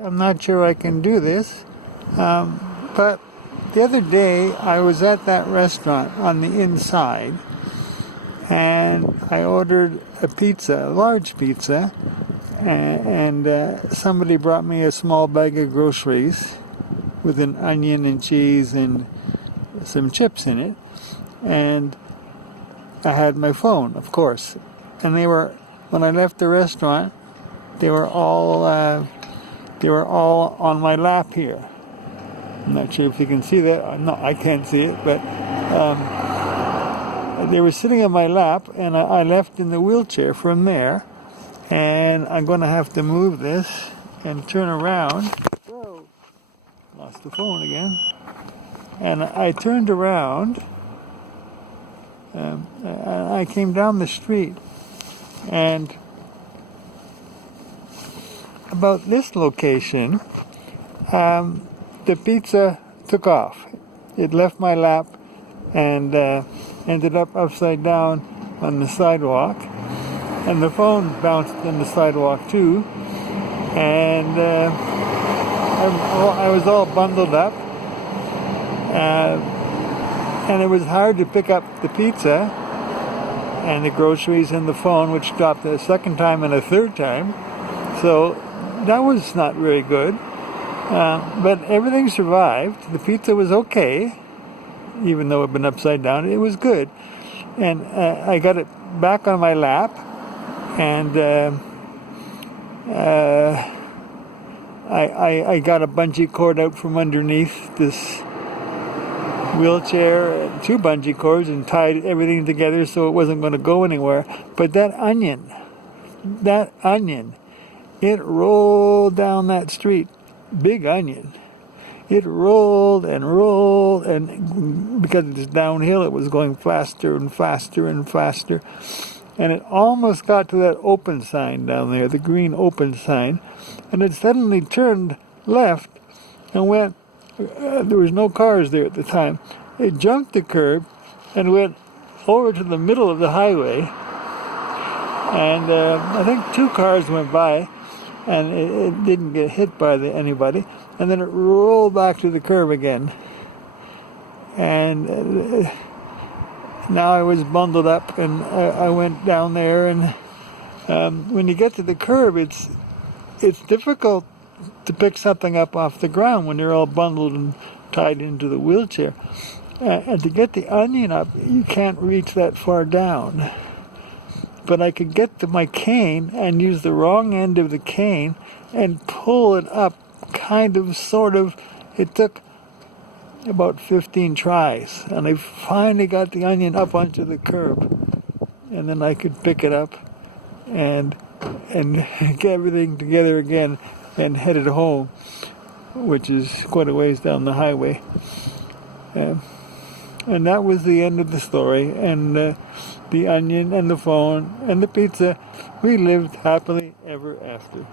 I'm not sure I can do this, but the other day I was at that restaurant on the inside and I ordered a pizza, a large pizza, and somebody brought me a small bag of groceries with an onion and cheese and some chips in it, and I had my phone, of course, and when I left the restaurant, they were all on my lap here. I'm not sure if you can see that. No, I can't see it, but they were sitting on my lap, and I left in the wheelchair from there, and I'm going to have to move this and turn around. Whoa, lost the phone again. And I turned around, and I came down the street, and about this location, the pizza took off. It left my lap and ended up upside down on the sidewalk, and the phone bounced on the sidewalk too, and I was all bundled up, and it was hard to pick up the pizza and the groceries and the phone, which dropped a second time and a third time, so that was not very good. But everything survived. The pizza was okay, even though it had been upside down. It was good. And I got it back on my lap, and I got a bungee cord out from underneath this wheelchair, 2 bungee cords, and tied everything together so it wasn't going to go anywhere. But that onion, it rolled down that street. Big onion. It rolled, and because it's downhill, it was going faster and faster and faster. And it almost got to that open sign down there, the green open sign, and it suddenly turned left and went, there was no cars there at the time. It jumped the curb and went over to the middle of the highway, and I think 2 cars went by, and it didn't get hit by anybody, and then it rolled back to the curb again. And now I was bundled up, and I went down there, and when you get to the curb, it's difficult to pick something up off the ground when you're all bundled and tied into the wheelchair. And to get the onion up, you can't reach that far down. But I could get to my cane and use the wrong end of the cane and pull it up, sort of. It took about 15 tries, and I finally got the onion up onto the curb, and then I could pick it up and get everything together again and headed home, which is quite a ways down the highway. And that was the end of the story, and the onion and the phone and the pizza, we lived happily ever after.